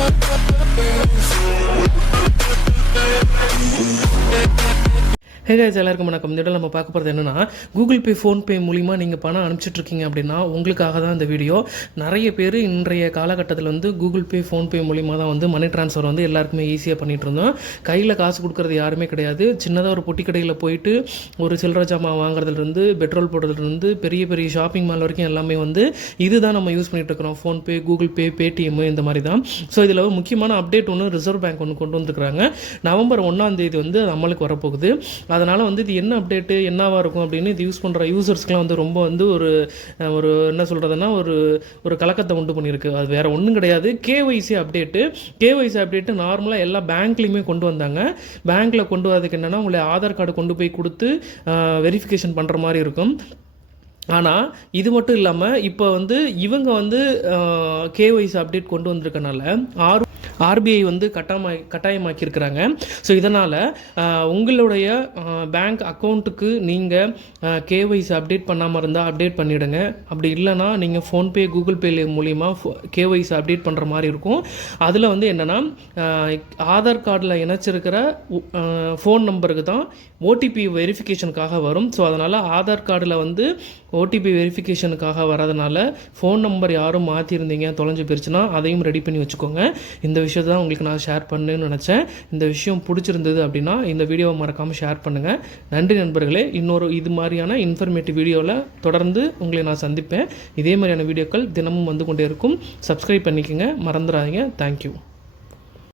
Dance. ஹே எல்லாருக்கும் வணக்கம். இந்த நம்ம பார்க்க போகிறது என்னென்னா கூகுள் பே ஃபோன்பே மூலிமா நீங்கள் பணம் அனுப்பிச்சிட்ருக்கீங்க அப்படின்னா உங்களுக்காக தான் இந்த வீடியோ நிறைய பேர் இன்றைய காலகட்டத்தில் வந்து கூகுள் பே ஃபோன்பே மூலிமா தான் வந்து மணி ட்ரான்ஸ்ஃபர் வந்து எல்லாருக்குமே ஈஸியாக பண்ணிகிட்டு இருந்தோம். கையில் காசு கொடுக்குறது யாருமே கிடையாது. சின்னதாக ஒரு பொட்டி கடையில் போயிட்டு ஒரு சில்லற ஜாமான் வாங்குறதுலேருந்து பெட்ரோல் போடுறதுலேருந்து பெரிய பெரிய ஷாப்பிங் மால் வரைக்கும் எல்லாமே வந்து இதுதான் நம்ம யூஸ் பண்ணிகிட்டு இருக்கிறோம். ஃபோன்பே கூகுள் பே பேடிஎம் இந்த மாதிரி தான். ஸோ இதில் முக்கியமான அப்டேட் ஒன்று ரிசர்வ் பேங்க் ஒன்று கொண்டு வந்துருக்குறாங்க. நவம்பர் ஒன்றாம் தேதி வந்து அது அமலுக்கு வரப்போகுது. அதனால் வந்து இது என்ன அப்டேட்டு என்னவாக இருக்கும் அப்படின்னு இது யூஸ் பண்ணுற யூசர்ஸ்க்குலாம் வந்து ரொம்ப வந்து ஒரு ஒரு என்ன சொல்கிறதுனா ஒரு ஒரு கலக்கத்தை உண்டு பண்ணியிருக்கு. அது வேறு ஒன்றும் கிடையாது. கேஒய்சி அப்டேட்டு கேஒய்சி அப்டேட்டு நார்மலாக எல்லா பேங்க்லேயுமே கொண்டு வந்தாங்க. பேங்க்கில் கொண்டு வரதுக்கு என்னென்னா உங்களை ஆதார் கார்டு கொண்டு போய் கொடுத்து வெரிஃபிகேஷன் பண்ணுற மாதிரி இருக்கும். ஆனால் இது மட்டும் இல்லாமல் இப்போ வந்து இவங்க வந்து கேஒய்சி அப்டேட் கொண்டு வந்திருக்கனால ஆர் ஆர்பிஐ வந்து கட்டாயமா கட்டாயமாக்கியிருக்கிறாங்க. ஸோ இதனால் உங்களுடைய பேங்க் அக்கௌண்ட்டுக்கு நீங்கள் கேஒய்சி அப்டேட் பண்ணாமல் இருந்தால் அப்டேட் பண்ணிவிடுங்க அப்படி இல்லைன்னா நீங்கள் ஃபோன்பே கூகுள் பே மூலிமா கேஒய்சி அப்டேட் பண்ணுற மாதிரி இருக்கும். அதில் வந்து என்னென்னா ஆதார் கார்டில் இணைச்சிருக்கிற ஃபோன் நம்பருக்கு தான் ஓடிபி வெரிஃபிகேஷனுக்காக வரும். ஸோ அதனால் ஆதார் கார்டில் வந்து ஓடிபி வெரிஃபிகேஷனுக்காக வரதுனால ஃபோன் நம்பர் யாரும் மாற்றிருந்தீங்க தொலைஞ்சு போயிருச்சுன்னா அதையும் ரெடி பண்ணி வச்சுக்கோங்க. இந்த விஷயத்தை தான் உங்களுக்கு நான் ஷேர் பண்ணுன்னு நினச்சேன். இந்த விஷயம் பிடிச்சிருந்தது அப்படின்னா இந்த வீடியோவை மறக்காமல் ஷேர் பண்ணுங்கள் நன்றி நண்பர்களே. இன்னொரு இது மாதிரியான இன்ஃபர்மேட்டிவ் வீடியோவில் தொடர்ந்து உங்களை நான் சந்திப்பேன். இதே மாதிரியான வீடியோக்கள் தினமும் வந்து கொண்டே இருக்கும். சப்ஸ்கிரைப் பண்ணிக்கோங்க. மறந்துடாதீங்க. தேங்க்யூ